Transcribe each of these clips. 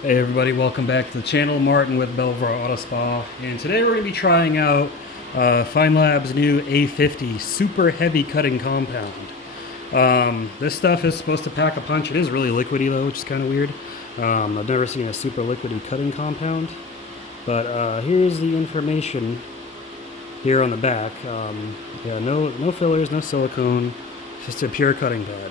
Hey everybody, welcome back to the channel. Martin with Belvoir Auto Spa, and today we're going to be trying out Feynlab's new A50 super heavy cutting compound. This stuff is supposed to pack a punch. It is really liquidy though, which is kind of weird. I've never seen a super liquidy cutting compound, but here's the information here on the back. Yeah, no fillers, no silicone, just a pure cutting pad.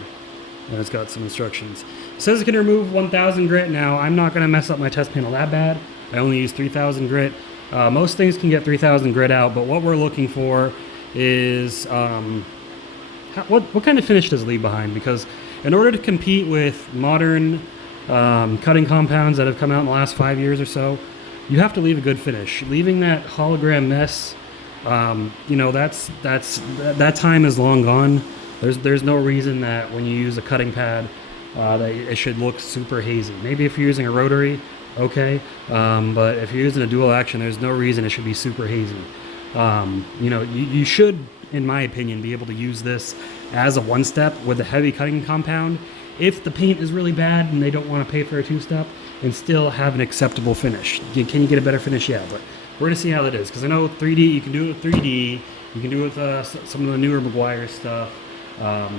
And it's got some instructions. It says it can remove 1,000 grit. Now, I'm not going to mess up my test panel that bad. I only use 3,000 grit. Most things can get 3,000 grit out, but what we're looking for is what kind of finish does it leave behind? Because in order to compete with modern cutting compounds that have come out in the last 5 years or so, you have to leave a good finish. Leaving that hologram mess, that time is long gone. There's no reason that when you use a cutting pad that it should look super hazy. Maybe if you're using a rotary, okay, but if you're using a dual action, there's no reason it should be super hazy. You should, in my opinion, be able to use this as a one-step with a heavy cutting compound if the paint is really bad and they don't want to pay for a two-step, and still have an acceptable finish. Can you get a better finish? Yeah, but we're going to see how that is, because I know 3D, you can do it with 3D, you can do it with some of the newer Meguiar stuff. I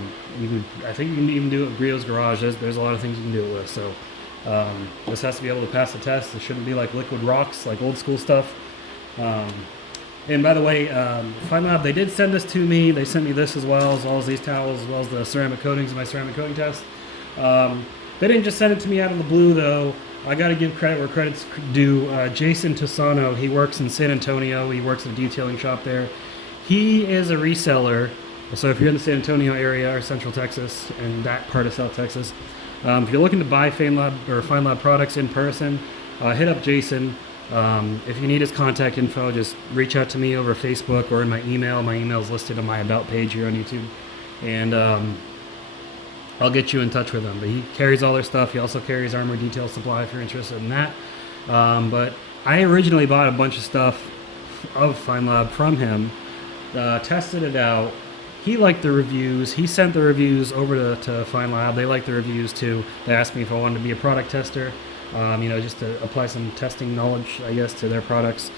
think you can even do it with Griot's Garage. There's a lot of things you can do it with. So this has to be able to pass the test. It shouldn't be like liquid rocks, like old school stuff. And by the way, Feynlab, they did send this to me. They sent me this as well as these towels, as well as the ceramic coatings in my ceramic coating test. They didn't just send it to me out of the blue, though. I got to give credit where credit's due. Jason Tosano, he works in San Antonio. He works at a detailing shop there. He is a reseller. So if you're in the San Antonio area or Central Texas and that part of South Texas, if you're looking to buy Feynlab products in person, hit up Jason. If you need his contact info, just reach out to me over Facebook or in my email. My email is listed on my About page here on YouTube. And I'll get you in touch with him. But he carries all their stuff. He also carries Armor Detail Supply if you're interested in that. But I originally bought a bunch of stuff of Feynlab from him, tested it out. He liked the reviews. He sent the reviews over to Feynlab. They liked the reviews too. They asked me if I wanted to be a product tester, just to apply some testing knowledge, I guess, to their products.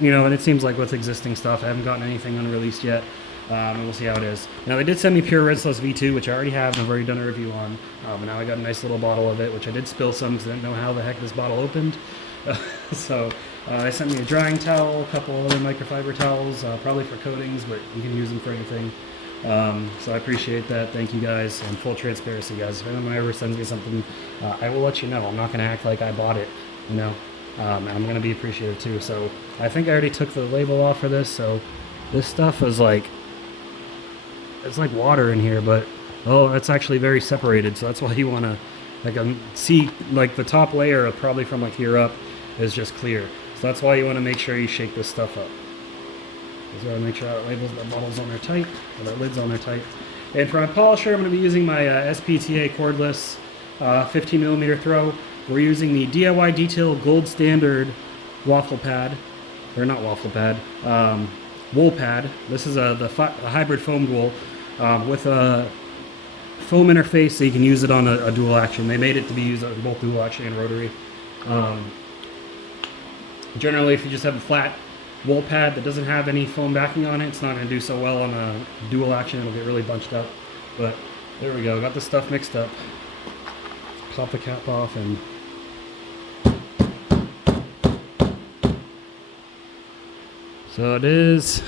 And it seems like with existing stuff, I haven't gotten anything unreleased yet. And we'll see how it is. Now, they did send me Pure Redsless V2, which I already have and I've already done a review on. And now I got a nice little bottle of it, which I did spill some because I didn't know how the heck this bottle opened. So they sent me a drying towel, a couple other microfiber towels, probably for coatings, but you can use them for anything. So I appreciate that. Thank you guys. And full transparency, guys. If anyone ever sends me something, I will let you know. I'm not going to act like I bought it, and I'm going to be appreciative too. So I think I already took the label off for this. So this stuff is it's like water in here, but it's actually very separated. So that's why you want to see the top layer probably from here up is just clear. So that's why you want to make sure you shake this stuff up. So I make sure the bottle's on there tight, or the lid's on there tight. And for my polisher, I'm going to be using my SPTA cordless 15mm throw. We're using the DIY Detail Gold Standard waffle pad, or not waffle pad, wool pad. This is a hybrid foam wool with a foam interface, so you can use it on a dual action. They made it to be used on both dual action and rotary. Generally, if you just have a flat wool pad that doesn't have any foam backing on it, it's not going to do so well on a dual action. It'll get really bunched up. But there we go. Got the stuff mixed up. Pop the cap off and so it is.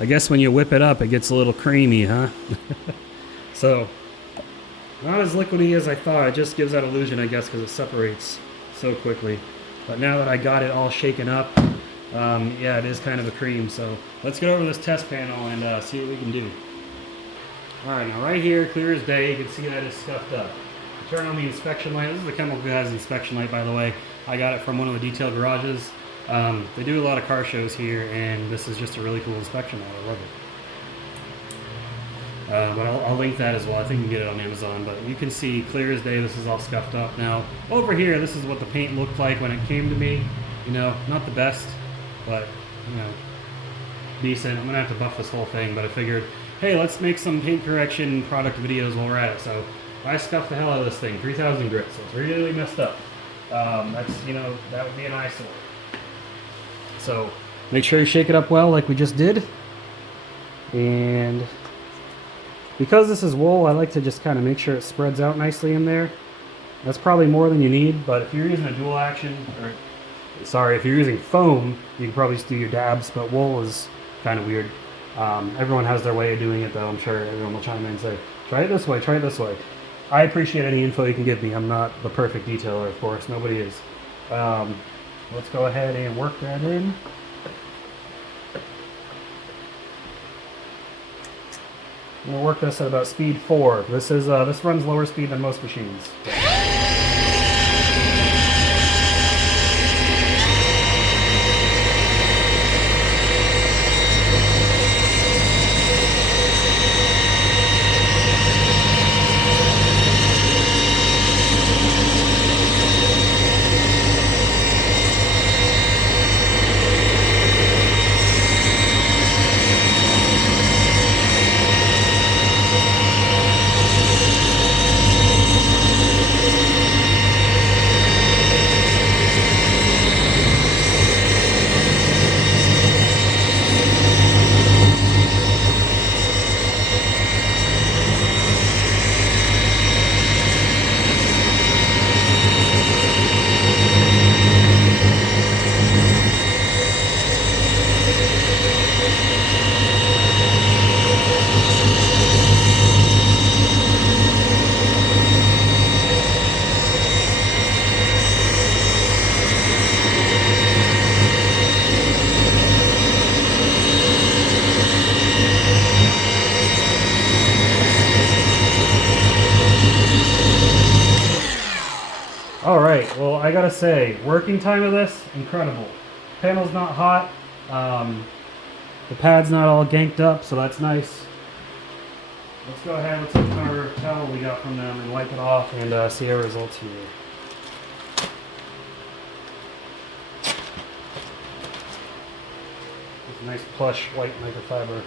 I guess when you whip it up, it gets a little creamy, huh? So not as liquidy as I thought. It just gives that illusion, I guess, because it separates so quickly. But now that I got it all shaken up, yeah, it is kind of a cream. So let's get over this test panel and see what we can do. Alright, now right here, clear as day, you can see that it's scuffed up. Turn on the inspection light. This is the chemical guy's inspection light, by the way. I got it from one of the detail garages. They do a lot of car shows here, and this is just a really cool inspection light. I love it. But I'll link that as well. I think you can get it on Amazon. But you can see clear as day, this is all scuffed up. Now, over here, this is what the paint looked like when it came to me. Not the best, but, decent. I'm going to have to buff this whole thing, but I figured, hey, let's make some paint correction product videos while we're at it. So I scuffed the hell out of this thing, 3,000 grit, so it's really messed up. That's, you know, that would be an eyesore. So make sure you shake it up well like we just did. And because this is wool, I like to just kind of make sure it spreads out nicely in there. That's probably more than you need, but if you're using a dual action, or sorry, if you're using foam, you can probably just do your dabs, but wool is kind of weird. Everyone has their way of doing it though. I'm sure everyone will chime in and say, try it this way, try it this way. I appreciate any info you can give me. I'm not the perfect detailer, of course, nobody is. Let's go ahead and work that in. I'm gonna work this at about speed 4. This runs lower speed than most machines. Alright, well I gotta say, working time of this, incredible. Panel's not hot, the pad's not all ganked up, so that's nice. Let's go ahead, let's open our towel we got from them and wipe it off and see our results here. It's a nice plush white microfiber.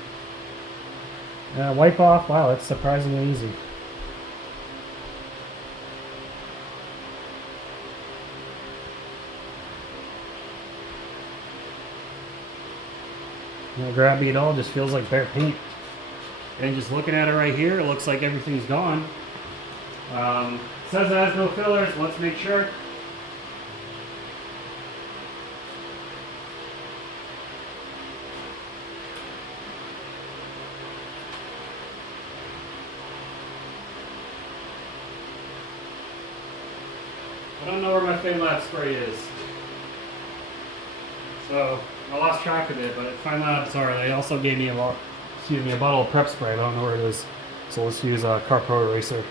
Wipe off, wow, that's surprisingly easy. You know, grabby at all, just feels like bare paint. And just looking at it right here, it looks like everything's gone. Says it has no fillers, let's make sure. I don't know where my Feynlab spray is. So I lost track of it, but Feynlab, sorry, they also gave me a bottle of prep spray. I don't know where it is. So let's use a Car Pro Eraser.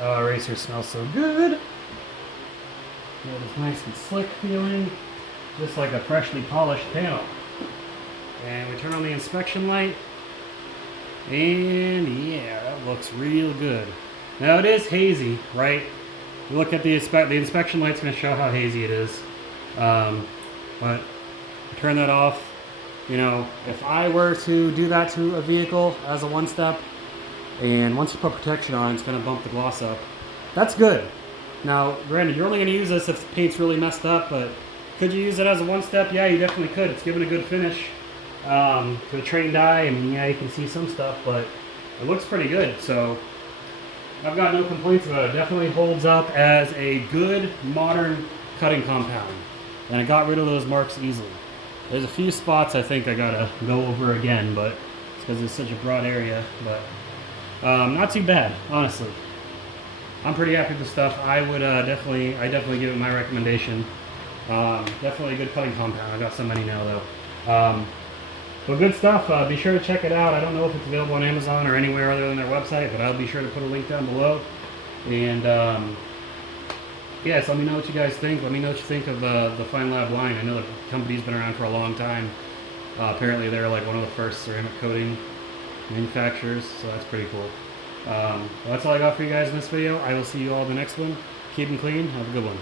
Oh, eraser smells so good. Yeah, it's nice and slick feeling, just like a freshly polished panel. And we turn on the inspection light. And yeah, that looks real good. Now it is hazy, right? You look at the inspection light's going to show how hazy it is. But turn that off. You know, if I were to do that to a vehicle as a one-step, and once you put protection on, it's going to bump the gloss up. That's good. Now, granted, you're only going to use this if the paint's really messed up, but could you use it as a one-step? Yeah, you definitely could. It's given a good finish. To a trained eye, I mean, yeah, you can see some stuff, but it looks pretty good, so I've got no complaints about it. Definitely holds up as a good modern cutting compound, and I got rid of those marks easily. There's a few spots I think I gotta go over again, but it's because it's such a broad area, but not too bad, honestly. I'm pretty happy with the stuff. I would definitely give it my recommendation. Definitely a good cutting compound. I got so many now though. But good stuff. Be sure to check it out. I don't know if it's available on Amazon or anywhere other than their website, but I'll be sure to put a link down below. And yeah, so let me know what you guys think. Let me know what you think of the Feynlab line. I know the company's been around for a long time. Apparently they're like one of the first ceramic coating manufacturers, so that's pretty cool. Well, that's all I got for you guys in this video. I will see you all in the next one. Keep them clean. Have a good one.